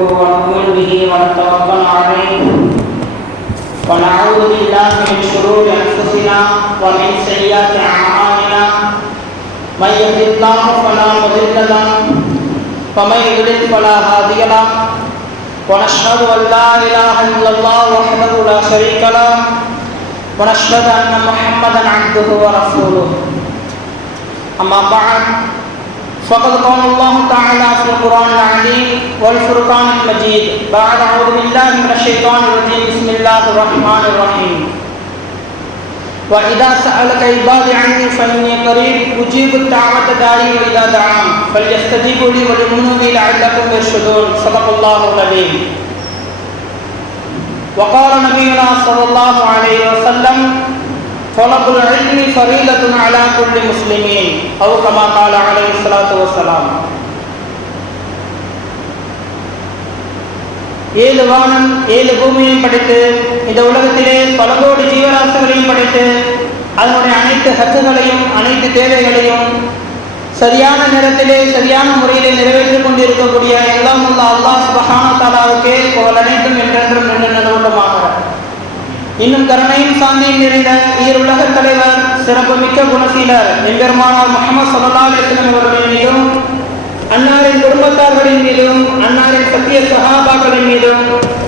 ونؤمن به ونتوكل عليه ونعوذ بالله من شرور انفسنا ومن سيئات اعمالنا من يهد الله فلا مضل له ومن يضلل فلا هادي له ونشهد ان لا اله الا الله وحده لا شريك له ونشهد ان محمدا عبده ورسوله اما بعد فقد قال الله تعالى في القرآن العظيم والفرقان المجيد. بعد أعوذ بالله من الشيطان الرجيم. بسم الله الرحمن الرحيم. وإذا سألك عبادي عني فإني قريب أجيب الدعوة داعي وإذا دعان. فليستجيبوا لي وليؤمنوا بي لعلكم يرشدون. صدق الله العظيم. وقال نبينا صلى الله طلب العلم فريضة على كل مسلمين أو كما قال عليه الصلاة والسلام ஏழு வானம் ஏழு பூமியையும் படைத்து இந்த உலகத்திலே பல கோடி ஜீவராசிகளையும் படைத்து அதனுடைய அனைத்து ஹக்குகளையும் அனைத்து தேவைகளையும் சரியான நேரத்திலே சரியான முறையிலே நிறைவேற்றிக் கொண்டிருக்கக்கூடிய எல்லாம் உள்ள அல்லாஹ் சுபஹான தாலாவுக்கே புகழ் அனைத்தும் என்றென்றும் நின்று நிலவட்டமாக இன்னும் கருணையும் சாந்தியும் நிறைந்த உலக தலைவர் சிறப்புமிக்க குணசீலர் எம்பெருமானார் முகமது சல்லா அலிஸ்லம் அவர்களின் மீதும் அன்னாரின் குடும்பத்தார்களின் மீதும் அன்னாரின் சத்திய சகாபாக்களின் மீதும்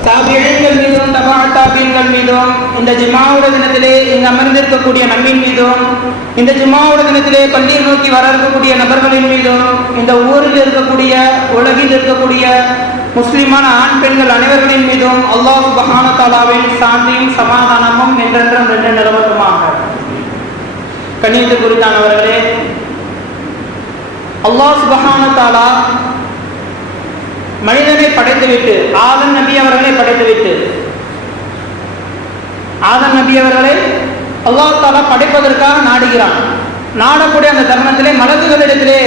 தாபியங்கள் மீதும் தபா தாபியங்கள் மீதும் இந்த ஜிமாவுட தினத்திலே இங்கு அமர்ந்திருக்கக்கூடிய நம்மின் மீதும் இந்த ஜிமாவுட தினத்திலே பள்ளியை நோக்கி வர இருக்கக்கூடிய நபர்களின் மீதும் இந்த ஊரில் இருக்கக்கூடிய உலகில் இருக்கக்கூடிய முஸ்லிமான ஆண் பெண்கள் அனைவர்களின் மீதும் அல்லாஹ் சுபஹான தாலாவின் சாந்தியும் சமாதானமும் என்றென்றும் ரெண்டு நிலவட்டுமாக. கண்ணியத்து குறித்தானவர்களே அல்லாஹ் சுபஹான தாலா மனிதனை படைத்துவிட்டு ஆதன் நபி அவர்களை படைத்துவிட்டு ஆதன் நபி அவர்களை அல்லாஹ் தாலா படைப்பதற்காக நாடுகிறான். நாடக்கூடிய அந்த தருணத்திலே மலக்குகளிடத்திலே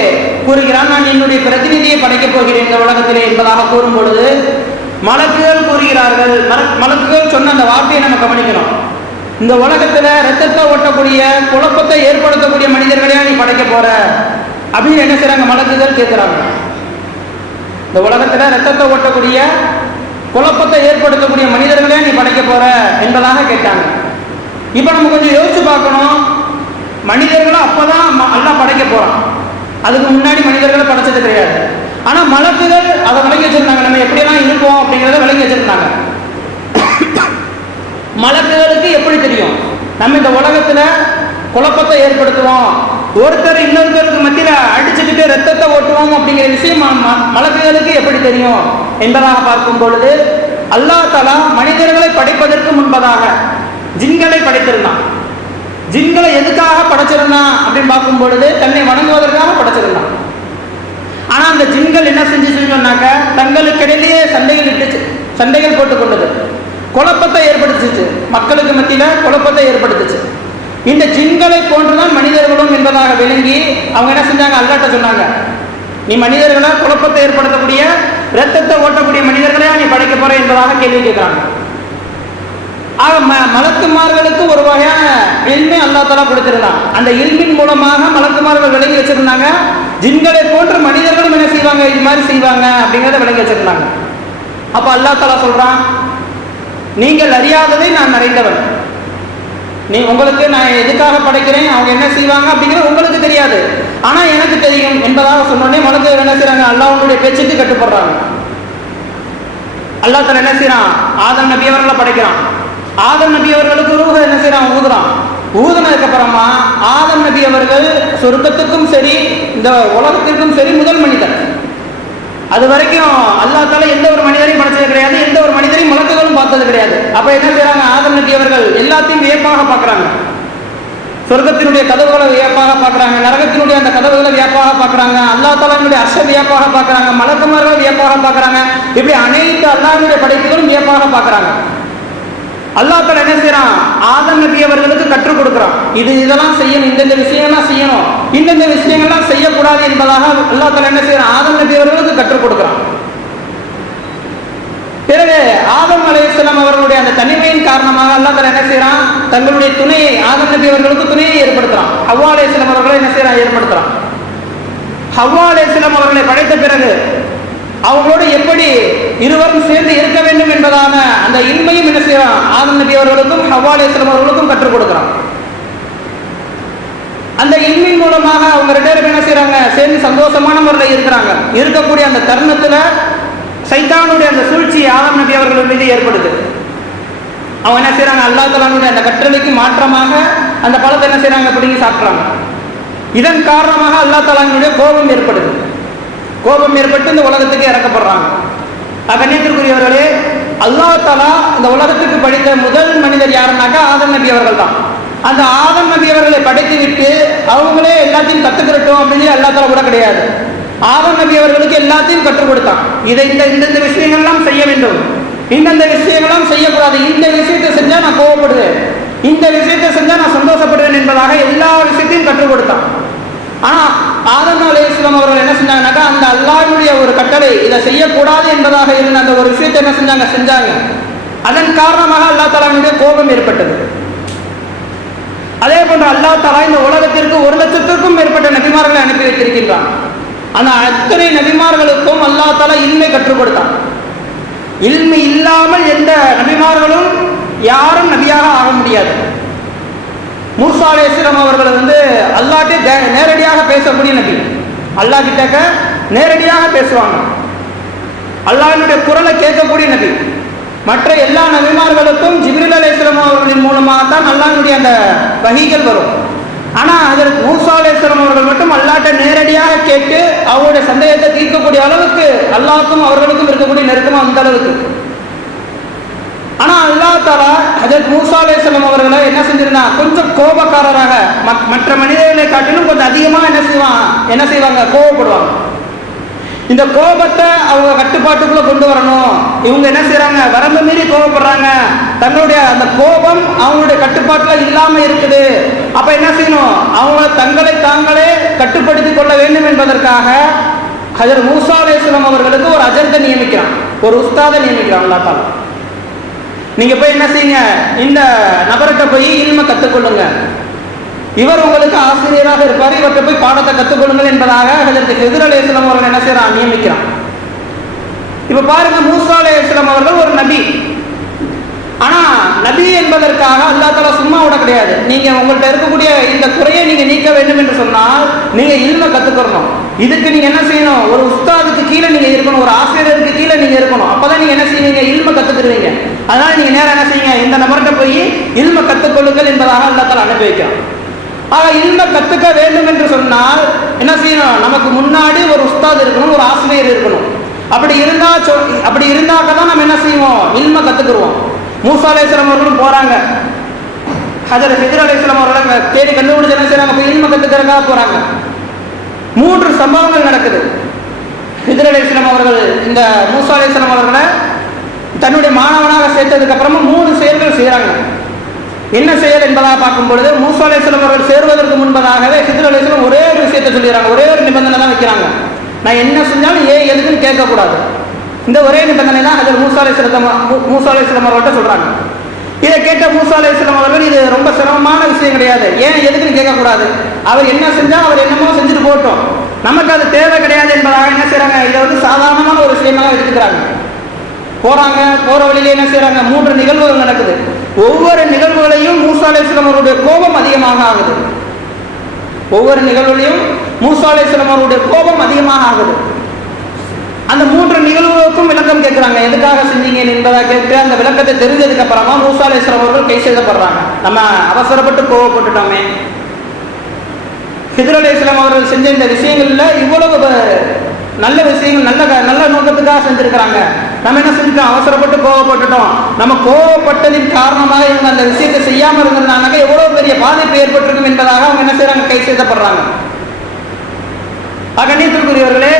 கூறுகிறான் நான் என்னுடைய பிரதிநிதியை படைக்கப் போகிறேன் இந்த உலகத்திலே என்பதாக கூறும் பொழுது மலக்குகள் கூறுகிறார்கள். மலக்குகள் சொன்ன அந்த வார்த்தையை நம்ம கவனிக்கணும் இந்த உலகத்துல ரத்தத்தை ஓட்டக்கூடிய குழப்பத்தை ஏற்படுத்தக்கூடிய மனிதர்களையா நீ படைக்க போற? அப்படின்னு என்ன செய்றாங்க? மலக்குகள் கேட்கிறாங்க. இந்த உலகத்துல ரத்தத்தை ஓட்டக்கூடிய குழப்பத்தை ஏற்படுத்தக்கூடிய மனிதர்களே நீ படைக்க போற? என்பதாக கேட்டாங்க. இப்ப நம்ம கொஞ்சம் யோசிச்சு பார்க்கணும். மனிதர்களை அப்பதான் நல்லா படைக்க போறான். அதுக்கு முன்னாடி மனிதர்களை படைச்சது கிடையாது. ஆனால் மலக்குகள் அதை விளங்கி வச்சிருந்தாங்க. நம்ம எப்படியெல்லாம் இருப்போம் அப்படிங்கிறத விளங்கி வச்சிருந்தாங்க. மலக்குகளுக்கு எப்படி தெரியும்? நம்ம இந்த உலகத்தில் குழப்பத்தை ஏற்படுத்துவோம் ஒருத்தர் இன்னொருத்தருக்கு மத்தியில் அடிச்சுக்கிட்டு ரத்தத்தை ஓட்டுவோம் அப்படிங்கிற விஷயம் மலக்குகளுக்கு எப்படி தெரியும் என்பதாக பார்க்கும் பொழுது அல்லா தலா மனிதர்களை படைப்பதற்கு முன்பதாக ஜின்களை படைத்திருந்தான். ஜின்களை எதுக்காக படைச்சிருந்தான் அப்படின்னு பார்க்கும் பொழுது தன்னை வணங்குவதற்காக படைச்சிருந்தான் ஆனா அந்த ஜின்கள் என்ன செஞ்சுச்சுன்னு சொன்னாக்க தங்களுக்கிடையிலேயே சண்டைகள் இட்டுச்சு. சண்டைகள் போட்டு கொண்டது. குழப்பத்தை ஏற்படுத்திச்சு. மக்களுக்கு மத்தியில குழப்பத்தை ஏற்படுத்துச்சு. இந்த ஜின்களை போன்றுதான் மனிதர்களும் என்பதாக விளங்கி அவங்க என்ன செஞ்சாங்க? அல்லாட்ட சொன்னாங்க. நீ மனிதர்களை குழப்பத்தை ஏற்படுத்தக்கூடிய ரத்தத்தை ஓட்டக்கூடிய மனிதர்களையா நீ படைக்க போற என்பதாக கேள்வி கேட்கிறாங்க. ஆக மலக்குமார்களுக்கு ஒரு வகையான எல்மை அல்லாத்தாலா கொடுத்திருந்தான். அந்த எல்மின் மூலமாக மலக்குமார்கள் விளங்கி வச்சிருந்தாங்க. ஜின்களை போன்று மனிதர்களும் என்ன செய்வாங்க? இது மாதிரி செய்வாங்க அப்படிங்கிறத விளங்கி வச்சிருந்தாங்க. அப்ப அல்லா தாலா சொல்றான் நீங்கள் அறியாததை நான் நிறைந்தவன் நீ உங்களுக்கு நான் எதுக்காக படைக்கிறேன்? அவங்க என்ன செய்வாங்க? அப்படிங்கிறது உங்களுக்கு தெரியாது. ஆனா எனக்கு தெரியும் என்பதாக சொன்னோடனே மனது என்ன செய்யறாங்க உங்களுடைய பேச்சுக்கு கட்டுப்படுறாங்க. அல்லா தலை என்ன செய்யறான் ஆதம் நபி அவர்களை படைக்கிறான். ஆதம் நபி அவர்களுக்கு ரூஹ என்ன செய்யறான்? ஊதுறான். ஊதுனதுக்கு அப்புறமா ஆதம் நபி அவர்கள் சொர்க்கத்துக்கும் சரி இந்த உலகத்திற்கும் சரி முதல் மனிதர். அது வரைக்கும் அல்லாத்தால எந்த ஒரு மனிதரையும் படைச்சது கிடையாது எந்த ஒரு மனிதரையும் மலக்குகளும் பார்த்தது கிடையாது. அப்ப என்ன செய்யறாங்க? ஆதம் நபி அவர்கள் எல்லாத்தையும் வியப்பாக பார்க்கறாங்க. சொர்க்கத்தினுடைய கதவுகளை வியப்பாக பார்க்குறாங்க நரகத்தினுடைய அந்த கதவுகளை வியப்பாக பார்க்குறாங்க அல்லா தாலானுடைய அர்ஷ வியப்பாக பார்க்குறாங்க மலக்குமார்களை வியப்பாக பார்க்குறாங்க இப்படி அனைத்து அல்லாஹ்வுடைய படைப்புகளும் வியப்பாக பார்க்குறாங்க. அல்லாஹ் என்ன செய்யறான் ஆதம் நபி அவர்களுக்கு கற்றுக் கொடுக்கிறான். இது இதெல்லாம் செய்யணும் இந்தந்த விஷயம்லாம் செய்யணும். இந்தந்த விஷயங்கள்லாம் செய்யக்கூடாது என்பதாக அல்லாஹ் என்ன செய்யறான் ஆதம் நபி அவர்களுக்கு கற்றுக் கொடுக்கிறான். பிறகு ஆதம் அலையம் அவர்களுடைய அந்த தனிமையின் காரணமாக அல்லாஹ் என்ன செய்யறான் தங்களுடைய துணையை ஆதம் நபி அவர்களுக்கு துணையை ஏற்படுத்துறான். ஹவ்வா அலையம் அவர்களை என்ன செய்யறான் ஏற்படுத்துறான். ஹவ்வா அலையம் அவர்களை படைத்த பிறகு அவங்களோடு எப்படி இருவரும் சேர்ந்து இருக்க வேண்டும் என்பதான அந்த இன்மையும் என்ன செய்யறான்? ஆதம் நபி அவர்களுக்கும் ஹவாலேஸ்வரம் அவர்களுக்கும் கற்றுக் கொடுக்கிறான். அந்த இன்மையின் மூலமாக அவங்க ரெண்டு பேரும் என்ன செய்யறாங்க சேர்ந்து சந்தோஷமான முறையில் இருக்கிறாங்க. இருக்கக்கூடிய அந்த தருணத்துல சைத்தானுடைய அந்த சூழ்ச்சி ஆதம் நபி அவர்கள் மீது ஏற்படுது. அவங்க என்ன செய்யறாங்க அல்லாஹ் தலானுடைய அந்த கற்றலைக்கு மாற்றமாக அந்த பழத்தை என்ன செய்யறாங்க பிடிங்கி சாப்பிட்றாங்க. இதன் காரணமாக அல்லாஹ் தலானுடைய கோபம் ஏற்படுது. கோபம் ஏற்பட்டு இந்த உலகத்துக்கு இறக்கப்படுறாங்க. கண்ணியத்திற்குரியவர்களே அல்லாஹ் தலா இந்த உலகத்துக்கு படித்த முதல் மனிதர் யாருன்னாக்கா ஆதம் நபி அவர்கள் தான் அந்த ஆதம் நபி அவர்களை படைத்து விட்டு அவங்களே எல்லாத்தையும் கத்துக்கிறட்டும் அப்படின்னு அல்லா தலா கூட கிடையாது. ஆதம் நபி அவர்களுக்கு எல்லாத்தையும் கற்றுக் கொடுத்தான். இதை இந்த இந்தந்த விஷயங்கள்லாம் செய்ய வேண்டும். இந்தந்த விஷயங்கள்லாம் செய்யக்கூடாது. இந்த விஷயத்தை செஞ்சா நான் கோவப்படுவேன். இந்த விஷயத்தை செஞ்சா நான் சந்தோஷப்படுவேன் என்பதாக எல்லா விஷயத்தையும் கற்றுக் கொடுத்தான். ஆனா ஆதம் அலி இஸ்லாம் அவர்கள் என்ன செஞ்சாங்கன்னாக்கா அந்த அல்லாஹ்வுடைய ஒரு கட்டளை இதை செய்யக்கூடாது என்பதாக இருந்த அந்த ஒரு விஷயத்தை என்ன செஞ்சாங்க? செஞ்சாங்க. அதன் காரணமாக அல்லா தலாவுடைய கோபம் ஏற்பட்டது. அதே போன்று அல்லா தலா இந்த உலகத்திற்கு ஒரு லட்சத்திற்கும் மேற்பட்ட நபிமார்களை அனுப்பி வைத்திருக்கின்றான். ஆனா அத்தனை நபிமார்களுக்கும் அல்லா தலா இன்மை கற்றுக் கொடுத்தான் இல்மை இல்லாமல் எந்த நபிமார்களும் யாரும் நபியாக ஆக முடியாது. மூசாலேஸ்வரம் அவர்களை வந்து அல்லாட்டே தே- நேரடியாக பேசக்கூடிய நபி. அல்லா கிட்டக்க நேரடியாக பேசுவாங்க. அல்லாஹ்வுடைய குரலை கேட்கக்கூடிய நபி. மற்ற எல்லா நபிமார்களுக்கும் ஜிப்ரில் அலேஸ்வரம் அவர்களின் மூலமாக தான் அல்லாஹ்வுடைய அந்த வகிகள் வரும். ஆனா அதற்கு மூசா அலைஹிஸ்ஸலாம் அவர்கள் மட்டும் அல்லாட்ட நேரடியாக கேட்டு அவருடைய சந்தேகத்தை தீர்க்கக்கூடிய அளவுக்கு அல்லாவுக்கும் அவர்களுக்கும் இருக்கக்கூடிய நெருக்கமாக அந்த அளவுக்கு. ஆனா அல்லா தாலா ஹஜரத் மூசா அவர்களை என்ன செஞ்சிருந்தா கொஞ்சம் கோபக்காரராக மற்ற மனிதர்களை காட்டிலும் கொஞ்சம் அதிகமா என்ன செய்வான் என்ன செய்வாங்க? கோபப்படுவாங்க. இந்த கோபத்தை அவங்க கட்டுப்பாட்டுக்குள்ள கொண்டு வரணும். இவங்க என்ன செய்யறாங்க வரம்பு மீறி கோபப்படுறாங்க. தங்களுடைய அந்த கோபம் அவங்களுடைய கட்டுப்பாட்டுல இல்லாம இருக்குது. அப்ப என்ன செய்யணும்? அவங்க தங்களை தாங்களே கட்டுப்படுத்திக் கொள்ள வேண்டும் என்பதற்காக ஹஜர் மூசா அவர்களுக்கு ஒரு அஜர்த்தை நியமிக்கிறான். ஒரு உஸ்தாதை நியமிக்கிறான் அல்லா தாலா. நீங்க போய் என்ன செய்யுங்க? இந்த நபர்கிட்ட போய் இல்ம கத்துக்கொள்ளுங்க. இவர் உங்களுக்கு ஆசிரியராக இருப்பார். இவர்கிட்ட போய் பாடத்தை கத்துக்கொள்ளுங்கள் என்பதாக அதற்கு எதிர் அவர்கள் என்ன செய்யறான்? நியமிக்கிறான். இப்ப பாருங்க மூசா இஸ்லாம் அவர்கள் ஒரு நபி. ஆனா நபி என்பதற்காக அல்லா தலா சும்மா விட கிடையாது. நீங்க உங்கள்கிட்ட இருக்கக்கூடிய இந்த குறையை நீங்க நீக்க வேண்டும் என்று சொன்னால் நீங்க இல்ம கத்துக்கறணும் இதுக்கு நீங்க என்ன செய்யணும்? ஒரு உஸ்தாதுக்கு கீழே நீங்க இருக்கணும் ஒரு ஆசிரியருக்கு கீழே நீங்க இருக்கணும். அப்பதான் நீங்க என்ன செய்வீங்க? இல்ம கத்துக்கிடுவீங்க அதனால நீங்க நேரம் என்ன செய்யுங்க? இந்த நபர்கிட்ட போய் இல்ம கத்துக்கொள்ளுங்கள் என்பதாக அல்லா அனுப்பி வைக்கிறான். ஆக இல்ம கத்துக்க வேண்டும் என்று சொன்னால் என்ன செய்யணும்? நமக்கு முன்னாடி ஒரு உஸ்தாத் இருக்கணும் ஒரு ஆசிரியர் இருக்கணும். அப்படி இருந்தா சொ- அப்படி இருந்தாக்க தான் நம்ம என்ன செய்வோம்? இல்ம கத்துக்குருவோம். மூசாலேஸ்வரம் அவர்களும் போறாங்க. ஹஜர் ஹிதர் அலேஸ்வரம் அவர்களை தேடி கண்டுபிடிச்சு என்ன செய்கிறாங்க போய் இல்ம கத்துக்கிறதுக்காக போறாங்க. மூன்று சம்பவங்கள் நடக்குது. ஹிஜர் அவர்கள் இந்த மூசா அவர்களை தன்னுடைய மாணவனாக சேர்த்ததுக்கு அப்புறமா மூணு செயல்கள் செய்கிறாங்க என்ன செயல் என்பதாக பார்க்கும் பொழுது மூசா அவர்கள் சேருவதற்கு முன்பதாகவே ஹிஜர் ஒரே ஒரு விஷயத்தை சொல்லிடுறாங்க. ஒரே ஒரு நிபந்தனை தான் வைக்கிறாங்க. நான் என்ன செஞ்சாலும் ஏன் எதுக்குன்னு கேட்கக்கூடாது. இந்த ஒரே நிபந்தனை தான் அதில் மூசா அலைஹிஸ்ஸலாம் மூசா அலைஹிஸ்ஸலாம் அவர்கள்ட்ட சொல்கிறாங்க இதை கேட்ட மூசா அவர்கள் இது ரொம்ப சிரமமான விஷயம் கிடையாது. ஏன் எதுக்குன்னு கேட்கக்கூடாது. அவர் என்ன செஞ்சா அவர் என்னமோ செஞ்சுட்டு போட்டோம். நமக்கு அது தேவை கிடையாது என்பதாக என்ன செய்கிறாங்க இதை வந்து சாதாரணமான ஒரு விஷயமாக எடுத்துக்கிறாங்க. போறாங்க போற வழியில என்ன செய்கிறாங்க மூன்று நிகழ்வுகள் நடக்குது. ஒவ்வொரு நிகழ்வுகளையும் மூசா அலைஹிஸ்ஸலாம் அவருடைய கோபம் அதிகமாக ஆகுது. ஒவ்வொரு நிகழ்வுலையும் மூசா அலைஹிஸ்ஸலாம் அவருடைய கோபம் அதிகமாக ஆகுது. அந்த மூன்று நிகழ்வுகளுக்கும் விளக்கம் கேட்கிறாங்க. எதுக்காக செஞ்சீங்க என்பதாக கேட்டு அந்த விளக்கத்தை தெரிஞ்சதுக்கு அப்புறமா மூசா அலைஹிஸ்ஸலாம் அவர்கள் கை செய்தப்படுறாங்க நம்ம அவசரப்பட்டு கோவப்பட்டுட்டோமே. ஹிதர் அலைஹிஸ்ஸலாம் அவர்கள் செஞ்ச இந்த விஷயங்கள்ல இவ்வளவு நல்ல விஷயங்கள் நல்ல நல்ல நோக்கத்துக்காக செஞ்சிருக்கிறாங்க. நம்ம என்ன செஞ்சுட்டோம்? அவசரப்பட்டு கோவப்பட்டுட்டோம். நம்ம கோவப்பட்டதின் காரணமாக இவங்க அந்த விஷயத்தை செய்யாமல் இருந்திருந்தாங்க எவ்வளவு பெரிய பாதிப்பு ஏற்பட்டிருக்கும் என்பதாக அவங்க என்ன செய்கிறாங்க கை செய்தப்படுறாங்க கண்ணியத்திற்குரியவர்களே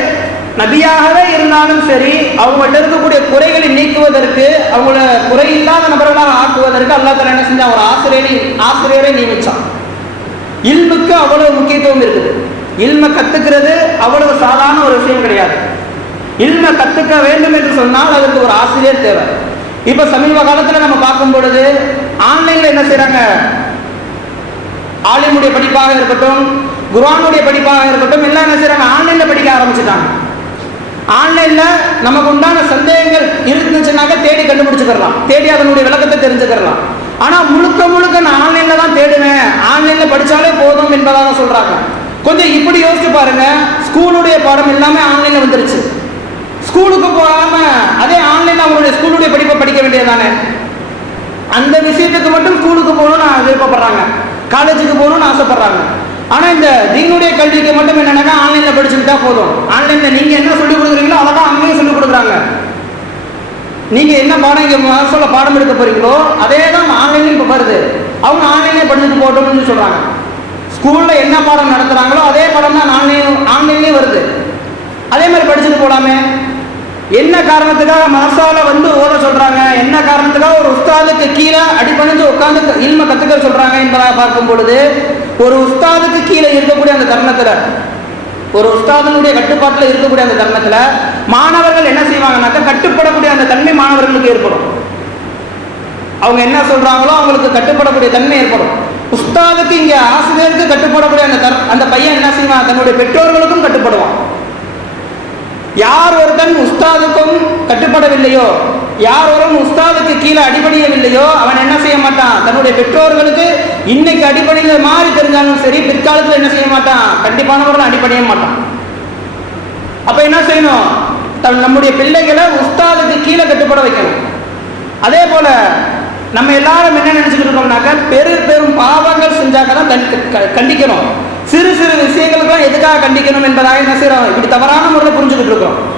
நபியாகவே இருந்தாலும் சரி அவங்கள்ட்ட இருக்கக்கூடிய குறைகளை நீக்குவதற்கு அவங்கள குறை இல்லாத நபர்களாக ஆக்குவதற்கு அல்லாஹ் என்ன செஞ்சான்? ஒரு ஆசிரியரை ஆசிரியரை நியமிச்சான். இல்முக்கு அவ்வளவு முக்கியத்துவம் இருக்குது. இல்மை கத்துக்கிறது அவ்வளவு சாதாரண ஒரு விஷயம் கிடையாது. இல்மை கத்துக்க வேண்டும் என்று சொன்னால் அதற்கு ஒரு ஆசிரியர் தேவை. இப்ப சமீப காலத்துல நம்ம பார்க்கும் பொழுது ஆன்லைன்ல என்ன செய்கிறாங்க ஆலிமுடைய படிப்பாக இருக்கட்டும் குரானுடைய படிப்பாக இருக்கட்டும் எல்லாம் என்ன செய்கிறாங்க ஆன்லைன்ல படிக்க ஆரம்பிச்சுட்டாங்க. ஆன்லைன்ல நமக்கு உண்டான சந்தேகங்கள் இருந்து தேடி அதனுடைய விளக்கத்தை தெரிஞ்சுக்கலாம் ஆனா முழுக்க முழுக்க நான் ஆன்லைன்ல தான் தேடுவேன். ஆன்லைன்ல படிச்சாலே போதும் என்பதாக சொல்றாங்க. கொஞ்சம் இப்படி யோசிச்சு பாருங்க. ஸ்கூலுடைய பாடம் எல்லாமே ஆன்லைன்ல வந்துருச்சு. ஸ்கூலுக்கு போகாம அதே ஆன்லைன்ல அவங்களுடைய ஸ்கூலுடைய படிப்பை படிக்க வேண்டியதானே அந்த விஷயத்துக்கு மட்டும் ஸ்கூலுக்கு போகணும்னு விருப்பப்படுறாங்க. காலேஜுக்கு போகணும்னு ஆசைப்படுறாங்க. ஆனா இந்த தீனுடைய கல்விக்கு மட்டும் என்னன்னா ஆன்லைன்ல தான் போதும். ஆன்லைன்ல நீங்க என்ன சொல்லி கொடுக்குறீங்களோ அதை தான் அங்கேயும் சொல்லி கொடுக்குறாங்க. நீங்க என்ன பாடம் இங்க மனசுல பாடம் எடுக்க போறீங்களோ அதே தான் ஆன்லைன்லையும் இப்போ வருது. அவங்க ஆன்லைன்ல படிச்சுட்டு போட்டோம்னு சொல்றாங்க. ஸ்கூல்ல என்ன பாடம் நடத்துறாங்களோ அதே பாடம் தான் ஆன்லைன் ஆன்லைன்லயும் வருது. அதே மாதிரி படிச்சுட்டு போலாமே. என்ன காரணத்துக்காக மனசால வந்து ஓத சொல்றாங்க? என்ன காரணத்துக்காக ஒரு உஸ்தாதுக்கு கீழே அடிப்பணிஞ்சு உட்காந்து இல்ம கத்துக்க சொல்றாங்க என்பதாக பார்க்கும் பொழுது ஒரு உஸ்தாதுக்கு கீழே இருக்கக்கூடிய அந்த தருணத்துல ஒரு உஸ்தாதனுடைய கட்டுப்பாட்டில் இருக்கக்கூடிய அந்த தருணத்துல மாணவர்கள் என்ன செய்வாங்கன்னாக்கா கட்டுப்படக்கூடிய அந்த தன்மை மாணவர்களுக்கு ஏற்படும். அவங்க என்ன சொல்றாங்களோ அவங்களுக்கு கட்டுப்படக்கூடிய தன்மை ஏற்படும். உஸ்தாதுக்கு இங்க ஆசிரியருக்கு கட்டுப்படக்கூடிய அந்த தர்- அந்த பையன் என்ன செய்வான்? தன்னுடைய பெற்றோர்களுக்கும் கட்டுப்படுவான். யார் ஒருத்தன் உஸ்தாதுக்கும் கட்டுப்படவில்லையோ யார் ஒருவன் உஸ்தாதுக்கு கீழே அடிபடியவில்லையோ அவன் என்ன செய்ய மாட்டான்? தன்னுடைய பெற்றோர்களுக்கு இன்னைக்கு அடிப்படையில் மாறி தெரிஞ்சாலும் சரி பிற்காலத்தில் என்ன செய்ய மாட்டான்? கண்டிப்பானவர்கள் அடிப்படைய மாட்டான். அப்ப என்ன செய்யணும்? தன் நம்முடைய பிள்ளைகளை உஸ்தாதுக்கு கீழே கட்டுப்பட வைக்கணும். அதே போல நம்ம எல்லாரும் என்ன நினைச்சுக்கிட்டு இருக்கோம்னாக்க பெரு பெரும் பாவங்கள் செஞ்சாக்க தான் க- கண்டிக்கணும். சிறு சிறு விஷயங்களுக்கெல்லாம் எதுக்காக கண்டிக்கணும் என்பதாக என்ன செய்யறோம்? இப்படி தவறான முறையில் புரிஞ்சுக்கிட்டு இருக்கோம்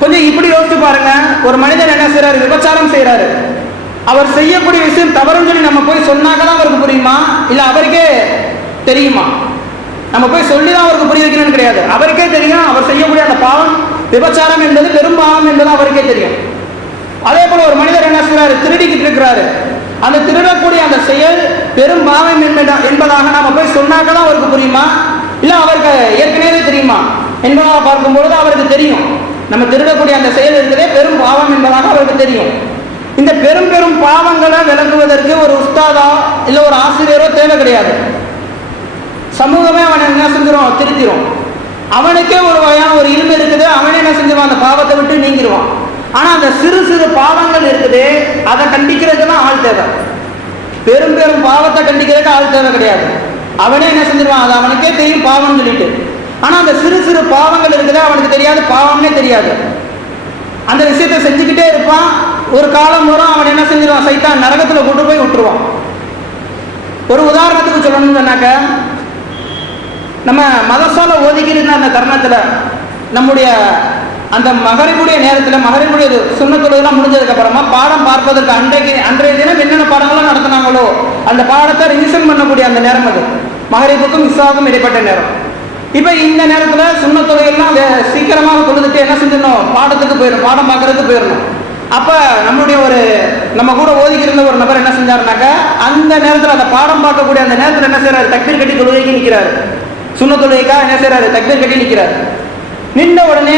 கொஞ்சம் இப்படி யோசிச்சு பாருங்க. ஒரு மனிதன் என்ன செய்யறாரு விபச்சாரம் செய்யறாரு அவர் செய்யக்கூடிய விஷயம் தவறுன்னு சொல்லி நம்ம போய் சொன்னாக்க தான் அவருக்கு புரியுமா? இல்ல அவருக்கே தெரியுமா? நம்ம போய் சொல்லி தான் அவருக்கு புரிய வைக்கணும்னு கிடையாது. அவருக்கே தெரியும். அவர் செய்யக்கூடிய அந்த பாவம் விபச்சாரம் என்பது பெரும் பாவம் என்பது அவருக்கே தெரியும். அதே போல ஒரு மனிதர் என்ன செய்யறாரு திருடிக்கிட்டு இருக்கிறாரு. அந்த திருடக்கூடிய அந்த செயல் பெரும் பாவம் என்பதாக நாம போய் சொன்னாக்கதான் அவருக்கு புரியுமா? இல்ல அவருக்கு ஏற்கனவே தெரியுமா? என்பதாக பார்க்கும் பொழுது அவருக்கு தெரியும். நம்ம திருடக்கூடிய அந்த செயல் இருக்கிறதே பெரும் பாவம் என்பதாக அவருக்கு தெரியும். இந்த பெரும் பெரும் பாவங்களை விளங்குவதற்கு ஒரு உஸ்தாதா இல்லை ஒரு ஆசிரியரோ தேவை கிடையாது. சமூகமே அவனை என்ன செஞ்சிடும் திருத்திரும். அவனுக்கே ஒரு வகையான ஒரு இரும்பு இருக்குது. அவனே என்ன செஞ்சிருவான்? அந்த பாவத்தை விட்டு நீங்கிருவான். ஆனால் அந்த சிறு சிறு பாவங்கள் இருக்குது. அதை கண்டிக்கிறதுக்கு தான் ஆள் தேவை. பெரும் பெரும் பாவத்தை கண்டிக்கிறதுக்கு ஆள் தேவை கிடையாது. அவனே என்ன செஞ்சிருவான்? அது அவனுக்கே தெரியும் பாவம்னு சொல்லிட்டு. ஆனால் அந்த சிறு சிறு பாவங்கள் இருக்குது அவனுக்கு தெரியாது? பாவம்னே தெரியாது. அந்த விஷயத்தை செஞ்சுக்கிட்டே இருப்பான். ஒரு காலம் வரும் அவன் என்ன செஞ்சிருவான்? சைத்தான் நரகத்தில் கொண்டு போய் விட்டுருவான். ஒரு உதாரணத்துக்கு சொல்லணும்னு சொன்னாக்க நம்ம மதசால ஒதுக்கியிருந்த அந்த தருணத்தில் நம்முடைய அந்த மகரிபுடைய நேரத்தில் மகரிபுடைய சுண்ணத்தொழுதெல்லாம் முடிஞ்சதுக்கு அப்புறமா பாடம் பார்ப்பதற்கு அன்றைக்கு அன்றைய தினம் என்னென்ன பாடங்கள்லாம் நடத்தினாங்களோ அந்த பாடத்தை ரிவிஷன் பண்ணக்கூடிய அந்த நேரம் அது. மகரிபுக்கும் இஸ்லாவுக்கும் இடைப்பட்ட நேரம். இப்போ இந்த நேரத்தில் சுண்ணத்தொகையெல்லாம் வே- சீக்கிரமாக கொண்டுட்டு என்ன செஞ்சிடணும்? பாடத்துக்கு போயிடணும். பாடம் பார்க்கறதுக்கு போயிடணும். அப்போ நம்மளுடைய ஒரு நம்ம கூட ஓதிக்கிருந்த ஒரு நபர் என்ன செஞ்சாருனாக்கா அந்த நேரத்தில் அந்த பாடம் பார்க்கக்கூடிய அந்த நேரத்தில் என்ன செய்கிறாரு தக்பீர் கட்டி தொழுகைக்கு நிற்கிறாரு சுண்ண தொழுகைக்கா என்ன செய்கிறாரு தக்பீர் கட்டி நிற்கிறாரு நின்ற உடனே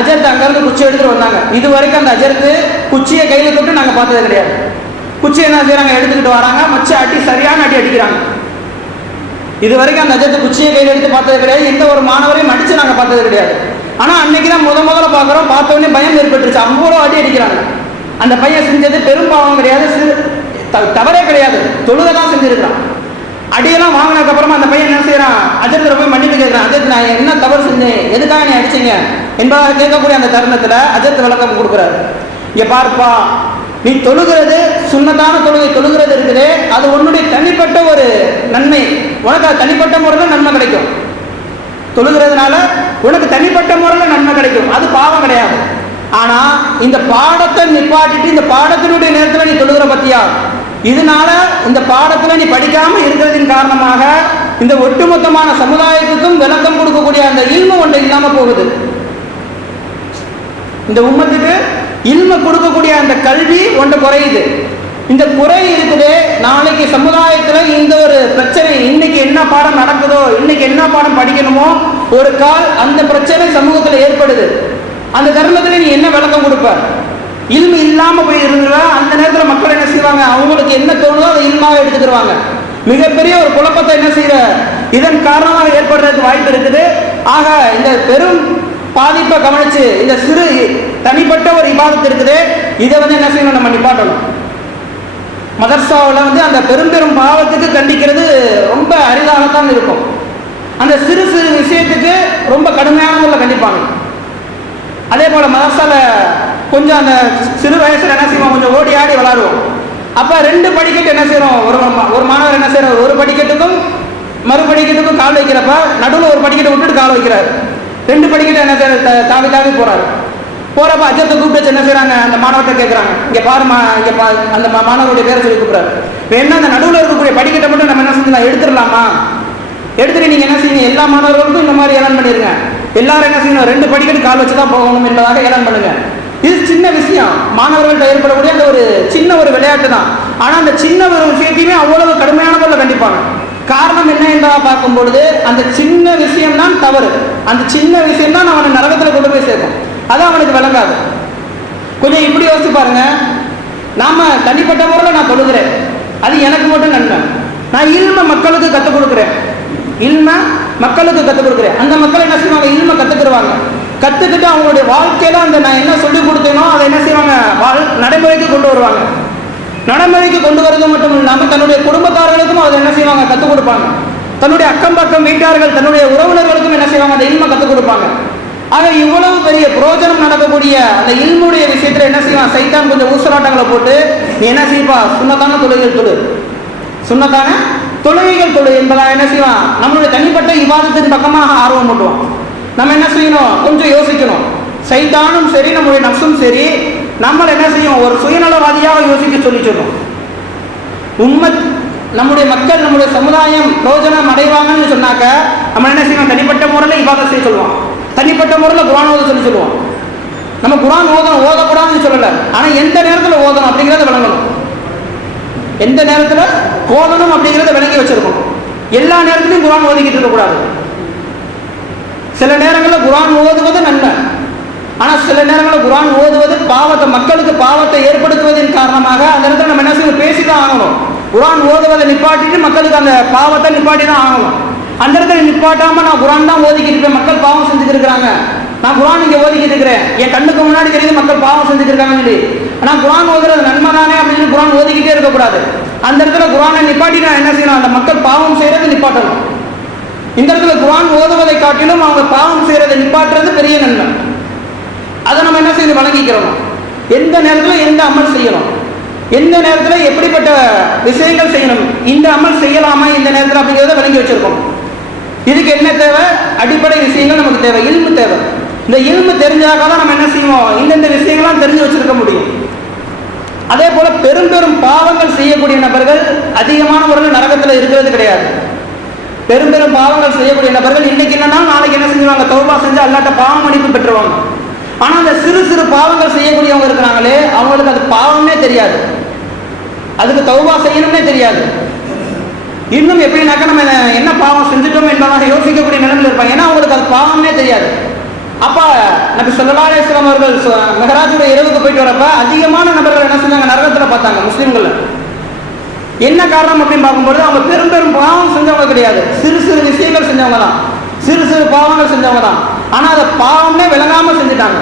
அஜர்த் அங்கிருந்து குச்சி எடுத்துட்டு வந்தாங்க. இது வரைக்கும் அந்த அஜர்த்து குச்சியை கையில் தொட்டு நாங்கள் பார்த்தது கிடையாது. குச்சி என்ன செய்கிறாங்க எடுத்துக்கிட்டு வராங்க. மச்ச அடி சரியான அடி அடிக்கிறாங்க. இது வரைக்கும் அந்த அஜர்த்து குச்சியை கையில் எடுத்து பார்த்தது கிடையாது. எந்த ஒரு மாணவரையும் அடிச்சு நாங்கள் பார்த்தது கிடையாது. ஆனால் அன்னைக்கு தான் முத முதல்ல பார்க்குறோம். பார்த்தோன்னே பயம் ஏற்பட்டுருச்சு. அவ்வளோ அடி அடிக்கிறாங்க. அந்த பையன் செஞ்சது பெரும் பாவம் கிடையாது. சிறு த- தவறே கிடையாது. தொழுகை தான் செஞ்சிருக்கிறான். அடியெல்லாம் வாங்கினதுக்கு அப்புறமா அந்த பையன் என்ன செய்யறான்? அஜத்தில் போய் மன்னிப்பு கேட்குறான். அஜர்த் நான் என்ன தவறு செஞ்சேன்? எதுக்காக நீ அடிச்சீங்க? என்பதாக கேட்கக்கூடிய அந்த தருணத்தில் அஜர்த் விளக்கம் கொடுக்குறாரு. இங்கே பார்ப்பா. நீ தொழுகிறது சுண்ணத்தான தொழுகை தொழுகிறது இருக்குதே. அது உன்னுடைய தனிப்பட்ட ஒரு நன்மை. உனக்கு தனிப்பட்ட முறையில் நன்மை கிடைக்கும். தொழுகிறதுனால உனக்கு தனிப்பட்ட முறையில் நன்மை கிடைக்கும். அது பாவம் கிடையாது. ஆனால் இந்த பாடத்தை நிப்பாட்டிட்டு இந்த பாடத்தினுடைய நேரத்தில் நீ தொழுகிற பத்தியா? இதனால இந்த பாடத்தில் நீ படிக்காமல் இருக்கிறதின் காரணமாக இந்த ஒட்டுமொத்தமான சமுதாயத்துக்கும் விளக்கம் கொடுக்கக்கூடிய அந்த இல்மு ஒன்று இல்லாமல் போகுது. இந்த உம்மத்துக்கு இல்ம கொடுக்கக்கூடிய அந்த கல்வி ஒன்று குறையுது. இந்த குறை இருக்குது. நாளைக்கு சமுதாயத்தில் இந்த ஒரு பிரச்சனை இன்னைக்கு என்ன பாடம் நடக்குதோ இன்னைக்கு என்ன பாடம் படிக்கணுமோ ஒரு கால் அந்த பிரச்சனை சமூகத்தில் ஏற்படுது. அந்த தருணத்தில் நீ என்ன விளக்கம் கொடுப்ப? இல்மு இல்லாமல் போய் இருந்தா அந்த நேரத்தில் மக்கள் என்ன செய்வாங்க? அவங்களுக்கு என்ன தோணுதோ அதை இல்மாவை எடுத்துக்கிடுவாங்க மிகப்பெரிய ஒரு குழப்பத்தை என்ன செய்யற இதன் காரணமாக ஏற்படுறதுக்கு வாய்ப்பு இருக்குது. ஆக இந்த பெரும் பாதிப்பை கவனிச்சு இந்த சிறு தனிப்பட்ட ஒரு விவாதத்து இருக்குது. இதை வந்து என்ன செய்யணும்? நம்ம நிப்பாட்டணும். மதர்சாவில் வந்து அந்த பெரும் பெரும் பாவத்துக்கு கண்டிக்கிறது ரொம்ப அரிதாகத்தான் இருக்கும். அந்த சிறு சிறு விஷயத்துக்கு ரொம்ப கடுமையான முறையில் கண்டிப்பாங்க. அதே போல் மதர்சாவில் கொஞ்சம் அந்த சிறு வயசில் என்ன செய்வோம்? கொஞ்சம் ஓடி ஆடி விளாடுவோம். அப்போ ரெண்டு படிக்கட்டு என்ன செய்கிறோம் ஒரு ஒரு மாணவர் என்ன செய்கிறோம் ஒரு படிக்கட்டுக்கும் மறு படிக்கட்டுக்கும் கால் வைக்கிறப்ப நடுவில் ஒரு படிக்கட்டை விட்டுட்டு கால் வைக்கிறார். ரெண்டு படிக்கட்டு என்ன செய்யறாரு? தாவி தாவி போகிறார் போறப்ப அஜத்தை கூப்பிட்டு என்ன செய்யறாங்க அந்த மாணவர்கிட்ட கேட்குறாங்க இங்க பாருமா இங்க பா அந்த மா- மாணவருடைய பேரை சொல்லி கூப்பிடுறாரு. என்ன அந்த நடுவில் இருக்கக்கூடிய படிக்கட்டை மட்டும் நம்ம என்ன செஞ்சலாம் எடுத்துடலாமா? எடுத்துட்டு நீங்க என்ன செய்யுங்க எல்லா மாணவர்களுக்கும் இந்த மாதிரி ஏலன் பண்ணிருங்க. எல்லாரும் என்ன செய்யணும் ரெண்டு படிக்கட்டு கால் வச்சு தான் போகணும் என்பதாக ஏலன் பண்ணுங்க. இது சின்ன விஷயம். மாணவர்கள்ட்ட ஏற்படக்கூடிய அந்த ஒரு சின்ன ஒரு விளையாட்டு தான். ஆனா அந்த சின்ன ஒரு விஷயத்தையுமே அவ்வளவு கடுமையான பொருளை கண்டிப்பாங்க. காரணம் என்ன என்பதா பார்க்கும் பொழுது அந்த சின்ன விஷயம் தான் தவறு. அந்த சின்ன விஷயம் தான் அவனை நரகத்துல கொண்டு போய் சேர்க்கும் அது அவனுக்கு விளங்காது. கொஞ்சம் இப்படி யோசிச்சு பாருங்க. நாம தனிப்பட்ட முறையில் நான் தொழுகிறேன். அது எனக்கு மட்டும் நன்மை. நான் இல்ம மக்களுக்கு கற்றுக் கொடுக்குறேன். இல்ம மக்களுக்கு கற்றுக் கொடுக்குறேன். அந்த மக்கள் என்ன செய்வாங்க? இல்ம கற்றுக்கிடுவாங்க கற்றுக்கிட்டு அவங்களுடைய வாழ்க்கையில அந்த நான் என்ன சொல்லி கொடுத்தேனோ அதை என்ன செய்வாங்க? வாழ் நடைமுறைக்கு கொண்டு வருவாங்க. நடைமுறைக்கு கொண்டு வரது மட்டும் இல்லாமல் தன்னுடைய குடும்பத்தார்களுக்கும் அதை என்ன செய்வாங்க? கற்றுக் கொடுப்பாங்க. தன்னுடைய அக்கம் பக்கம் வீட்டார்கள் தன்னுடைய உறவினர்களுக்கும் என்ன செய்வாங்க? அந்த இல்ம கற்றுக் கொடுப்பாங்க. ஆக இவ்வளவு பெரிய பிரயோஜனம் நடக்கக்கூடிய அந்த இல்முடைய விஷயத்துல என்ன செய்வான்? சைத்தான் கொஞ்சம் ஊசலாட்டங்களை போட்டு நீ என்ன செய்ப்பா? சுண்ணத்தான தொழுகைகள் தொழு. சுண்ணத்தான தொழுகைகள் தொழு என்பதாக என்ன செய்வான்? நம்மளுடைய தனிப்பட்ட விவாதத்தின் பக்கமாக ஆர்வம் பண்ணுவான் நம்ம என்ன செய்யணும்? கொஞ்சம் யோசிக்கணும். சைத்தானும் சரி நம்முடைய நப்சும் சரி நம்மளை என்ன செய்யும்? ஒரு சுயநலவாதியாக யோசிக்க சொல்லி சொல்லும். உண்மை நம்முடைய மக்கள் நம்முடைய சமுதாயம் பிரோஜனம் அடைவாங்கன்னு சொன்னாக்க நம்ம என்ன செய்யணும் தனிப்பட்ட முறையில் இவாதம் செய்ய சொல்லுவான் தனிப்பட்ட முறையில் குரான் ஓத சொல்லி சொல்லுவோம். நம்ம குரான் ஓதணும் ஓதக்கூடாதுன்னு சொல்லலை. ஆனால் எந்த நேரத்தில் ஓதணும் அப்படிங்கிறத விளங்கணும். எந்த நேரத்தில் ஓதணும் அப்படிங்கிறத விளங்கி வச்சிருக்கணும். எல்லா நேரத்திலையும் குரான் ஓதிக்கிட்டு இருக்கக்கூடாது. சில நேரங்களில் குரான் ஓதுவது நன்மை ஆனால் சில நேரங்களில் குரான் ஓதுவது பாவத்தை மக்களுக்கு பாவத்தை ஏற்படுத்துவதன் காரணமாக அந்த இடத்துல நம்ம என்ன செய்யணும்? பேசி தான் ஆகணும். குரான் ஓதுவதை நிப்பாட்டிட்டு மக்களுக்கு அந்த பாவத்தை நிப்பாட்டி தான் ஆகணும். அந்த இடத்துல நிப்பாட்டாம நான் குரான் தான் ஓதிக்கிட்டு இருப்பேன். மக்கள் பாவம் செஞ்சுட்டு இருக்கிறாங்க நான் குரான் இங்க ஓதிக்கிட்டு இருக்கிறேன். என் கண்ணுக்கு முன்னாடி தெரியுது மக்கள் பாவம் செஞ்சுட்டு இருக்காங்கன்னு சொல்லி. நான் குரான் ஓதுறது நன்மை தானே அப்படின்னு குரான் ஓதிக்கிட்டே இருக்கக்கூடாது. அந்த இடத்துல குரானை நிப்பாட்டி நான் என்ன செய்யணும்? அந்த மக்கள் பாவம் செய்யறது நிப்பாட்டணும். இந்த இடத்துல குரான் ஓதுவதை காட்டிலும் அவங்க பாவம் செய்யறதை நிப்பாட்டுறது பெரிய நன்மை. அதை நம்ம என்ன செய்து வழங்கிக்கிறோம் எந்த நேரத்தில் எந்த அமல் செய்யணும்? எந்த நேரத்தில் எப்படிப்பட்ட விஷயங்கள் செய்யணும்? இந்த அமல் செய்யலாமா? இந்த நேரத்தில் அப்படிங்கிறத வழங்கி வச்சிருக்கோம். இதுக்கு என்ன தேவை? அடிப்படை விஷயங்கள் நமக்கு தேவை. இல்மு தேவை. இந்த இல்மு தெரிஞ்சாக தான் நம்ம என்ன செய்வோம்? இந்தந்த விஷயங்கள்லாம் தெரிஞ்சு வச்சிருக்க முடியும். அதே போல பெரும் பெரும் பாவங்கள் செய்யக்கூடிய நபர்கள் அதிகமான முறையில் நரகத்தில் இருக்கிறது கிடையாது. பெரும் பெரும் பாவங்கள் செய்யக்கூடிய நபர்கள் இன்னைக்கு என்னன்னா நாளைக்கு என்ன செஞ்சுவாங்க தௌபா செஞ்சு அல்லாட்ட பாவம் மன்னிப்பு பெற்றுவாங்க ஆனா அந்த சிறு சிறு பாவங்கள் செய்யக்கூடியவங்க இருக்கிறாங்களே அவங்களுக்கு அது பாவமே தெரியாது. அதுக்கு தௌபா செய்யணும்னே தெரியாது. இன்னும் எப்படின்னாக்கா நம்ம என்ன பாவம் செஞ்சுட்டோம் என்பதாக யோசிக்கக்கூடிய நிலைமையில் இருப்பாங்க. ஏன்னா அவங்களுக்கு அது பாவமே தெரியாது. அப்ப நபி சொல்லலாலேஸ்வரம் அவர்கள் மெஹராஜுடைய இரவுக்கு போயிட்டு வரப்ப அதிகமான நபர்கள் என்ன செஞ்சாங்க? நரகத்துல பார்த்தாங்க முஸ்லீம்கள் என்ன காரணம் அப்படின்னு பார்க்கும்போது அவங்க பெரும் பெரும் பாவம் செஞ்சவங்க கிடையாது. சிறு சிறு விஷயங்கள் செஞ்சவங்க தான் சிறு சிறு பாவங்கள் செஞ்சவங்க தான் ஆனா அதை பாவமே விளங்காம செஞ்சுட்டாங்க.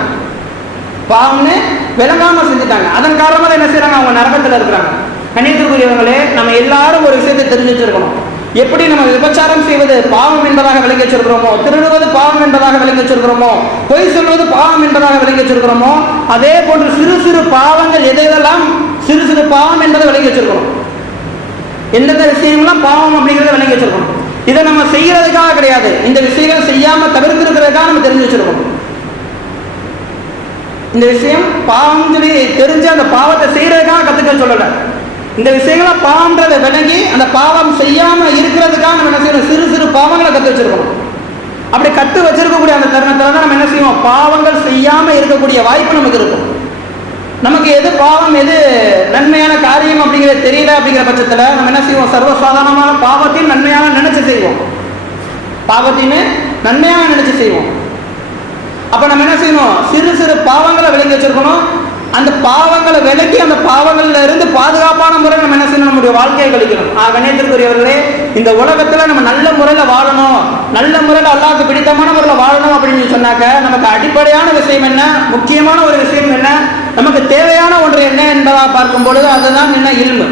பாவம்னு விளங்காம செஞ்சுட்டாங்க. அதன் காரணமாக என்ன செய்கிறாங்க அவங்க நரகத்தில் இருக்கிறாங்க. கண்ணியத்திற்குரியவங்களே நம்ம எல்லாரும் ஒரு விஷயத்தை தெரிஞ்சு வச்சிருக்கணும் எப்படி நம்ம விபச்சாரம் செய்வது? பாவம் என்பதாக விளங்கி வச்சிருக்கிறோமோ? திருடுவது பாவம் என்பதாக விளங்கி வச்சிருக்கிறோமோ? பொய் சொல்வது பாவம் என்பதாக விளங்கி வச்சிருக்கிறோமோ? அதே போன்று சிறு சிறு பாவங்கள் எதையெல்லாம் சிறு சிறு பாவம் என்பதை விளங்கி வச்சிருக்கிறோம் எந்தெந்த விஷயங்கள்லாம் பாவம் அப்படிங்கிறத விளங்கி வச்சிருக்கணும். இதை நம்ம செய்யறதுக்காக கிடையாது. இந்த விஷயங்கள் செய்யாம தவிர்த்திருக்கிறதுக்காக நம்ம தெரிஞ்சு வச்சிருக்கோம் இந்த விஷயம் பாவம் சொல்லி தெரிஞ்சு அந்த பாவத்தை செய்யறதுக்காக கத்துக்க சொல்லலை. இந்த விஷயங்களை பாவன்றதை விளங்கி அந்த பாவம் செய்யாம இருக்கிறதுக்காக நம்ம என்ன செய்யணும்? சிறு சிறு பாவங்களை கற்று வச்சிருக்கணும். அப்படி கற்று வச்சிருக்கக்கூடிய அந்த தருணத்தில் தான் நம்ம என்ன செய்வோம்? பாவங்கள் செய்யாம இருக்கக்கூடிய வாய்ப்பு நமக்கு இருக்கும். நமக்கு எது பாவம் எது நன்மையான காரியம் அப்படிங்கிறது தெரியல அப்படிங்கிற பட்சத்தில் நம்ம என்ன செய்வோம்? சர்வசாதாரணமான பாவத்தையும் நன்மையான நினைச்சு செய்வோம். பாவத்தையுமே நன்மையாக நினைச்சு செய்வோம். அப்ப நம்ம என்ன செய்யணும்? சிறு சிறு பாவங்களை விளங்கி வச்சிருக்கணும். அந்த பாவங்களை விலக்கி அந்த பாவங்கள்ல இருந்து பாதுகாப்பான முறை நம்ம என்ன செய்யணும்? நம்முடைய வாழ்க்கையை கழிக்கணும். ஆ கண்ணியத்திற்குரியவர்களே இந்த உலகத்துல நம்ம நல்ல முறையில வாழணும். நல்ல முறையில அல்லாஹ்வுக்கு பிடித்தமான முறையில வாழணும் அப்படின்னு சொன்னாக்க நமக்கு அடிப்படையான விஷயம் என்ன? முக்கியமான ஒரு விஷயம் என்ன? நமக்கு தேவையான ஒன்று என்ன என்பதா பார்க்கும் பொழுது அதுதான் என்ன? இல்மு.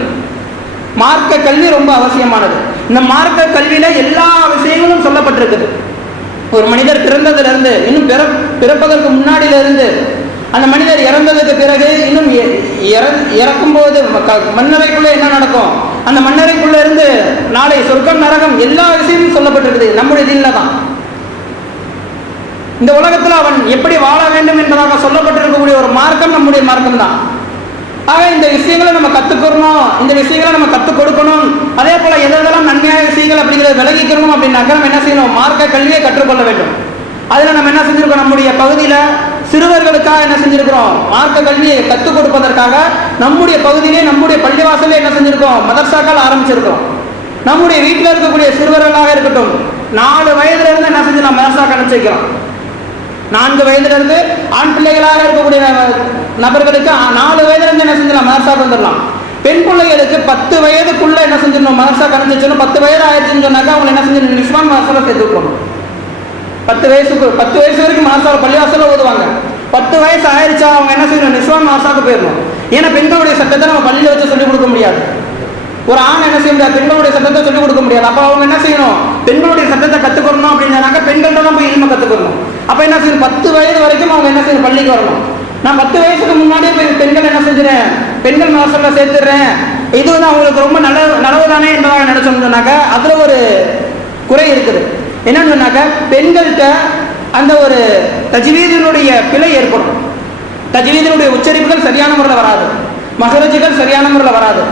மார்க்க கல்வி ரொம்ப அவசியமானது. இந்த மார்க்க கல்வியில எல்லா விஷயங்களும் சொல்லப்பட்டிருக்குது. ஒரு மனிதர் பிறந்ததுல இருந்து இன்னும் பிற பிறப்பதற்கு முன்னாடியில இருந்து அந்த மனிதர் இறந்ததுக்கு பிறகு இன்னும் இ- இற- இறக்கும்போது க- என்ன நடக்கும்? அந்த மண்ணறைக்குள்ள இருந்து நாளை சொர்க்கம் நரகம் எல்லா விஷயமும் சொல்லப்பட்டிருக்குது. நம்முடைய தீனில் தான். இந்த உலகத்தில் அவன் எப்படி வாழ வேண்டும் என்பதாக சொல்லப்பட்டிருக்கக்கூடிய ஒரு மார்க்கம் நம்முடைய மார்க்கம் தான். ஆக இந்த விஷயங்களை நம்ம கற்றுக்கணும் இந்த விஷயங்களை நம்ம கற்றுக் கொடுக்கணும். அதே போல் எதெல்லாம் நன்மையான விஷயங்கள் அப்படிங்கிறத விலகிக்கணும் அப்படின்னாக்க நம்ம என்ன செய்யணும்? மார்க்க கல்வியை கற்றுக்கொள்ள வேண்டும். அதில் நம்ம என்ன செஞ்சுருக்கோம்? நம்முடைய பகுதியில் சிறுவர்களுக்காக என்ன செஞ்சிருக்கிறோம்? மார்க்க கல்வியை கற்றுக் கொடுப்பதற்காக நம்முடைய பகுதியிலே நம்முடைய பள்ளிவாசலே என்ன செஞ்சிருக்கோம்? மதர்சாக்கள் ஆரம்பிச்சிருக்கோம் நம்முடைய வீட்டில் இருக்கக்கூடிய சிறுவர்களாக இருக்கட்டும் நாலு வயதுல இருந்து என்ன செஞ்சு நம்ம மதர்சாக்கள் அனுப்பிச்சு நான்கு வயதிலிருந்து ஆண் பிள்ளைகளாக இருக்கக்கூடிய நபர்களுக்கு நாலு வயதிலிருந்து என்ன செஞ்சிடலாம் மதர்சாக்கு வந்துடலாம். பெண் பிள்ளைகளுக்கு பத்து வயதுக்குள்ள என்ன செஞ்சிடணும்? மதர்சா கணிச்சிடணும் பத்து வயது ஆயிடுச்சுன்னு சொன்னாக்க அவங்க என்ன செஞ்சிடணும் நிஷ்மான் மதர்சால சேர்த்து விட்டுறணும். பத்து வயசுக்கு பத்து வயசு வரைக்கும் மாசால பள்ளிவாசல ஓதுவாங்க. பத்து வயசு ஆயிடுச்சா அவங்க என்ன செய்யணும்? நிஷ்மான் மதர்சாக்கு போயிடணும். ஏன்னா பெண்களுடைய சட்டத்தை நம்ம பள்ளியில வச்சு சொல்லிக் கொடுக்க முடியாது. ஒரு ஆண் என்ன செய்ய முடியாது? பெண்களுடைய சட்டத்தை சொல்லிக் கொடுக்க முடியாது. அப்ப அவங்க என்ன செய்யணும்? பெண்களுடைய சட்டத்தை கத்துக்கணும் அப்படின்னாக்க பெண்கள் தான் போய் இனிமே கத்துக்கணும் அப்ப என்ன செய்யணும்? பத்து வயது வரைக்கும் அவங்க என்ன செய்யணும்? பள்ளிக்கு வரணும். நான் பத்து வயசுக்கு முன்னாடியே போய் பெண்கள் என்ன செஞ்சுறேன் பெண்கள் மாசத்தில் சேர்த்துடுறேன். இது வந்து அவங்களுக்கு ரொம்ப நல்ல நல்லது தானே என்பதாக நினைச்சோம்னாக்க அதுல ஒரு குறை இருக்குது. என்னன்னு சொன்னாக்க பெண்கள்கிட்ட அந்த ஒரு தஜ்வீதினுடைய பிழை ஏற்படும். தஜ்வீதினுடைய உச்சரிப்புகள் சரியான முறையில் வராது. மகரஜிகள் சரியான முறையில் வராது.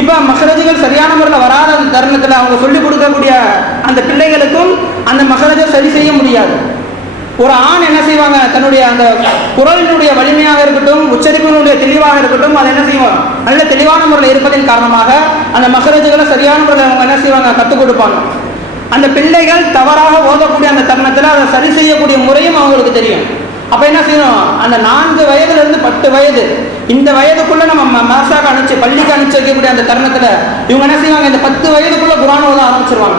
இப்போ மகரஜிகள் சரியான முறையில் வராத தருணத்தில் அவங்க சொல்லிக் கொடுக்கக்கூடிய அந்த பிள்ளைகளுக்கும் அந்த மகரஜை சரி செய்ய முடியாது. ஒரு ஆண் என்ன செய்வாங்க? தன்னுடைய அந்த குரலினுடைய வலிமையாக இருக்கட்டும் உச்சரிப்பினுடைய தெளிவாக இருக்கட்டும் அதை என்ன செய்வாங்க? நல்ல தெளிவான முறையில் இருப்பதன் காரணமாக அந்த மகரஜுகளை சரியான முறையில் அவங்க என்ன செய்வாங்க? கற்றுக் கொடுப்பாங்க. அந்த பிள்ளைகள் தவறாக ஓதக்கூடிய அந்த தருணத்தில் அதை சரி செய்யக்கூடிய முறையும் அவங்களுக்கு தெரியும். அப்ப என்ன செய்யணும்? அந்த நான்கு வயதுல இருந்து பத்து வயது. இந்த வயதுக்குள்ள நம்ம மாசாக அனுப்பிச்சு பள்ளிக்கு அனுப்பிச்சு வைக்கக்கூடிய அந்த தருணத்துல இவங்க என்ன செய்வாங்க? இந்த பத்து வயதுக்குள்ள குரான் ஓத ஆரம்பிச்சிருவாங்க.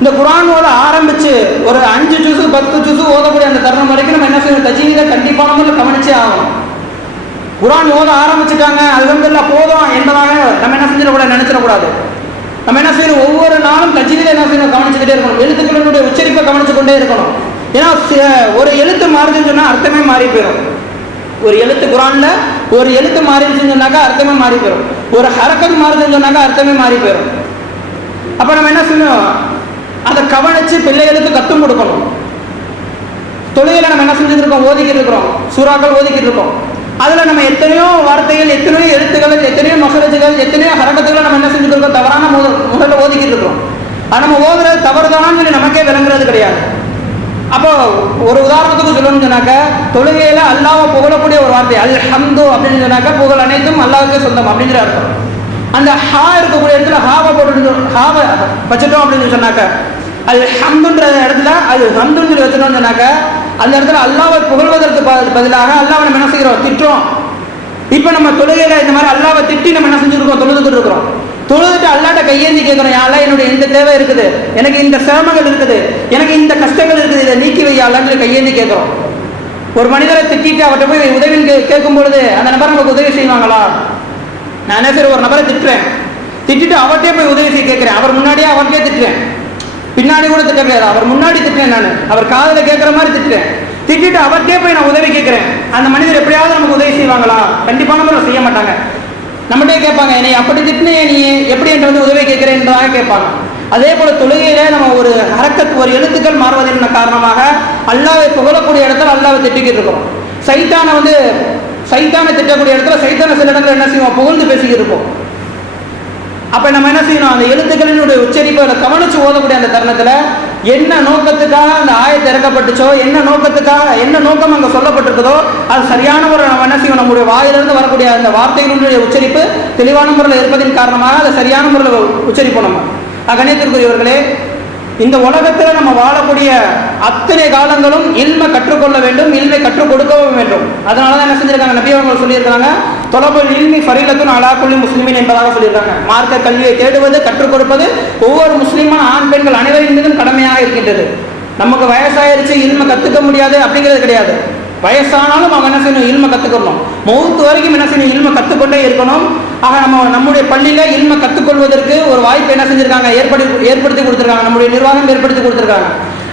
இந்த குரான் ஓத ஆரம்பிச்சு ஒரு அஞ்சு ஜூசு பத்து ஜூசு ஓதக்கூடிய அந்த தருணம் வரைக்கும் நம்ம என்ன செய்யணும்? தஜீவித கண்டிப்பான முறையில் கவனிச்சே ஆகும் குரான் ஓத ஆரம்பிச்சுட்டாங்க இல்லை போதும் என்பதாக நம்ம என்ன செஞ்சிடக்கூடாது நினைச்சிடக்கூடாது. நம்ம என்ன செய்யணும்? ஒவ்வொரு நாளும் தஜ்வீதை என்ன செய்யணும்? கவனிச்சுக்கிட்டே இருக்கணும். எழுத்துக்களினுடைய உச்சரிப்பை கவனிச்சு கொண்டே இருக்கணும். ஏன்னா ஒரு எழுத்து மாறுதுன்னு சொன்னா அர்த்தமே மாறி போயிடும் ஒரு எழுத்து குரான்ல ஒரு எழுத்து மாறிடுச்சுன்னு சொன்னாக்கா அர்த்தமே மாறி போயிடும் ஒரு ஹரக்கத்து மாறுதுன்னு சொன்னாக்கா அர்த்தமே மாறி போயிடும் அப்ப நம்ம என்ன செய்யணும்? அதை கவனிச்சு பிள்ளைகளுக்கு கத்தும் கொடுக்கணும். தொழுகையில நம்ம என்ன செஞ்சுட்டு இருக்கோம்? ஓதிக்கிட்டு இருக்கிறோம். சூறாக்கள் ஓதிக்கிட்டு இருக்கோம். அதில் நம்ம எத்தனையோ வார்த்தைகள் எத்தனையோ எழுத்துக்கள் எத்தனையோ மகரஜுகள் எத்தனையோ ஹரக்கத்துகளை நம்ம என்ன செஞ்சுருக்கோம் தவறான முதல் முறையில் ஓதிக்கிட்டு இருக்கோம் ஆனால் நம்ம ஓதுறது தவறுதானான்னு சொல்லி நமக்கே விளங்குறது கிடையாது. அப்போ ஒரு உதாரணத்துக்கு சொல்லணும்னு சொன்னாக்க தொழுகையில அல்லாஹ்வை புகழக்கூடிய ஒரு வார்த்தை அல் ஹம்து அப்படின்னு சொன்னாக்க புகழ் அனைத்தும் அல்லாவுக்கே சொந்தம் அப்படிங்கிற அர்த்தம். அந்த ஹா இருக்கக்கூடிய இடத்துல ஹாவை போட்டு ஹாவை வச்சுட்டோம் அப்படின்னு சொன்னாக்க அது ஹம்துன்ற இடத்துல அது ஹம்துன்னு சொல்லி வச்சுட்டோம்னு சொன்னாக்க அந்த இடத்துல அல்லாவை புகழ்வதற்கு ப- பதிலாக அல்லாவை நம்ம என்ன செய்கிறோம் திட்டுறோம். இப்போ நம்ம தொழுகையில் இந்த மாதிரி அல்லாவை திட்டி நம்ம என்ன செஞ்சுருக்கோம்? தொழுதுகிட்டு இருக்கிறோம். தொழுதுட்டு அல்லாட்ட கையேந்தி கேட்குறோம் யாரா என்னுடைய இந்த தேவை இருக்குது. எனக்கு இந்த சிரமங்கள் இருக்குது. எனக்கு இந்த கஷ்டங்கள் இருக்குது. இதை நீக்கி வையாலான்னு சொல்லி கையேந்தி கேட்குறோம். ஒரு மனிதரை திட்டிட்டு அவர்கிட்ட போய் உதவின்னு கே- கேட்கும் பொழுது அந்த நபர் நமக்கு உதவி செய்வாங்களா? நான் என்ன சரி ஒரு நபரை திட்டுறேன். திட்டிட்டு அவர்கிட்டே போய் உதவி செய்ய கேட்குறேன். அவர் முன்னாடியே அவர்கிட்டே திட்டுறேன் பின்னாடி கூட திட்ட கிடையாது அவர் முன்னாடி திட்டேன் நான். அவர் காதல கேட்குற மாதிரி திட்டுறேன் திட்டிட்டு அவர்கிட்டே போய் நான் உதவி கேட்கிறேன் அந்த மனிதர் எப்படியாவது நமக்கு உதவி செய்வாங்களா? கண்டிப்பான முறை செய்ய மாட்டாங்க. நம்மகிட்டே கேட்பாங்க என்னை அப்படி திட்டினே நீ? எப்படி என்ற வந்து உதவி கேட்கிறேன்றதாக கேட்பாங்க. அதே போல தொழுகையில நம்ம ஒரு அரக்கத் ஒரு எழுத்துக்கள் மாறுவதன் காரணமாக அல்லாவை புகழக்கூடிய இடத்துல அல்லாவை திட்டிக்கிட்டு இருக்கோம். சைத்தானை வந்து சைத்தானை திட்டக்கூடிய இடத்துல சைத்தானை சில இடத்துல என்ன செய்வோம்? புகழ்ந்து பேசிக்கிட்டு இருப்போம் அப்போ நம்ம என்ன செய்யணும்? அந்த எழுத்துக்களினுடைய உச்சரிப்பை அதை கவனித்து ஓதக்கூடிய அந்த தருணத்தில் என்ன நோக்கத்துக்காக அந்த ஆயத்தை இறக்கப்பட்டுச்சோ என்ன நோக்கத்துக்காக என்ன நோக்கம் அங்கே சொல்லப்பட்டிருக்குதோ அது சரியான முறை நம்ம என்ன செய்யணும்? நம்முடைய வாயிலிருந்து வரக்கூடிய அந்த வார்த்தைகளுடைய உச்சரிப்பு தெளிவான முறையில் இருப்பதன் காரணமாக அதை சரியான முறையில் உச்சரிப்போம் நம்ம. கணியத்திற்குரியவர்களே இந்த உலகத்தில் நம்ம வாழக்கூடிய அத்தனை காலங்களும் இல்மை கற்றுக்கொள்ள வேண்டும் இல்மை கற்றுக் கொடுக்கவும் வேண்டும். அதனால தான் என்ன செஞ்சிருக்காங்க? நபி அவங்க சொல்லியிருக்காங்க தொலைபல் இல்மி ஃபரீலத்துன் அலாக்குள்ளி முஸ்லிமின் என்பதாக சொல்லியிருக்காங்க. மார்க்க கல்வியை தேடுவது கற்றுக் கொடுப்பது ஒவ்வொரு முஸ்லிமான ஆண் பெண்கள் அனைவரின் மீதும் கடமையாக இருக்கின்றது. நமக்கு வயசாயிருச்சு இல்மை கற்றுக்க முடியாது அப்படிங்கிறது கிடையாது. வயசானாலும் அவங்க என்ன செய்யணும்? இல்மை கற்றுக்கணும் மௌத்து வரைக்கும் என்ன செய்யணும்? இல்மை கற்றுக்கொண்டே இருக்கணும். ஆக நம்ம நம்முடைய பள்ளியில் இல்மை கற்றுக்கொள்வதற்கு ஒரு வாய்ப்பு என்ன செஞ்சுருக்காங்க? ஏற்படுத்தி ஏற்படுத்தி கொடுத்துருக்காங்க. நம்முடைய நிர்வாகம் ஏற்படுத்தி கொடுத்துருக்காங்க.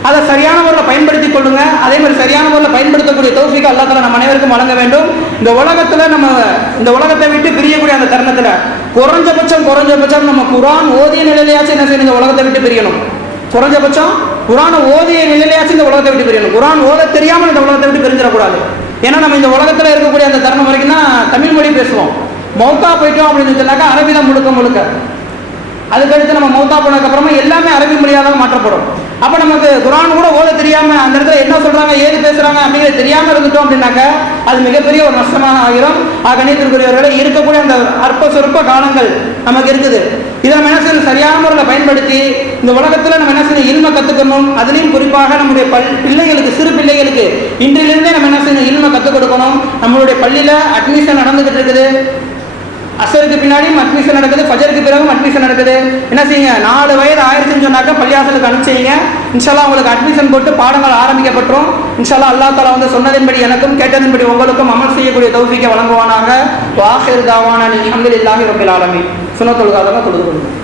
அதை சரியான முறையில் பயன்படுத்தி கொள்ளுங்க. அதே மாதிரி சரியான முறையில் பயன்படுத்தக்கூடிய தௌஃபிக்கு அல்லா நம்ம அனைவருக்கும் வழங்க வேண்டும். இந்த உலகத்தில் நம்ம இந்த உலகத்தை விட்டு பிரியக்கூடிய அந்த தருணத்தில் குறைஞ்சபட்சம் குறைஞ்சபட்சம் நம்ம குரான் ஓதிய நிலையிலேயாச்சும் என்ன செய்யணும்? இந்த உலகத்தை விட்டு பிரியணும். குறைஞ்சபட்சம் குரான் ஓதிய நிலையிலேயாச்சும் இந்த உலகத்தை விட்டு பிரியணும். குரான் ஓத தெரியாமல் இந்த உலகத்தை விட்டு பிரிஞ்சிடக்கூடாது. ஏன்னா நம்ம இந்த உலகத்தில் இருக்கக்கூடிய அந்த தருணம் வரைக்கும் தான் தமிழ் மொழி பேசுவோம். மௌத்தா போயிட்டோம் அப்படின்னு சொன்னாக்கா அரபி தான் முழுக்க முழுக்க. அதுக்கடுத்து நம்ம மௌத்தா போனதுக்கப்புறமா எல்லாமே அரபி மொழியாக தான் மாற்றப்படும். அப்போ நமக்கு குரான் கூட ஓத தெரியாம அந்த இடத்துல என்ன சொல்றாங்க ஏது பேசுறாங்க அப்படிங்கிறது தெரியாம இருந்துட்டோம் அப்படின்னாக்கா அது மிகப்பெரிய ஒரு நஷ்டமாக ஆகிரும். கணித்திற்குரியவர்களை இருக்கக்கூடிய அந்த அற்ப சொற்ப காலங்கள் நமக்கு இருக்குது. இதை நம்ம என்ன செய்யணும் சரியான முறையில் பயன்படுத்தி இந்த உலகத்தில் நம்ம என்ன செய்யணும் கற்றுக்கணும் அதுலேயும் குறிப்பாக நம்முடைய பல் பிள்ளைகளுக்கு சிறு பிள்ளைகளுக்கு இன்றிலிருந்தே நம்ம என்ன செய்யணும் கற்றுக் கொடுக்கணும். நம்மளுடைய பள்ளியில் அட்மிஷன் நடந்துகிட்டு இருக்குது. அசருக்கு பின்னாடியும் அட்மிஷன் நடக்குது ஃபஜருக்கு பிறகும் அட்மிஷன் நடக்குது. என்ன செய்யுங்க? நாலு வயது ஆயிரத்துன்னு சொன்னாக்கா பள்ளியாசலுக்கு அனுப்பிச்சிங்க இன்ஷால்லா உங்களுக்கு அட்மிஷன் போட்டு பாடங்கள் ஆரம்பிக்கப்பட்டுரும். இன்ஷால்லா அல்லா தாலா வந்து சொன்னதின்படி எனக்கும் கேட்டதின்படி உங்களுக்கும் அமல் செய்யக்கூடிய தௌசிக்க வழங்குவானாக. வாஹிர் தாவான இல்லாமல் ரபில் ஆலமீன். சுனத்தொழுகாதவங்க தொழுது கொள்ளுங்கள்.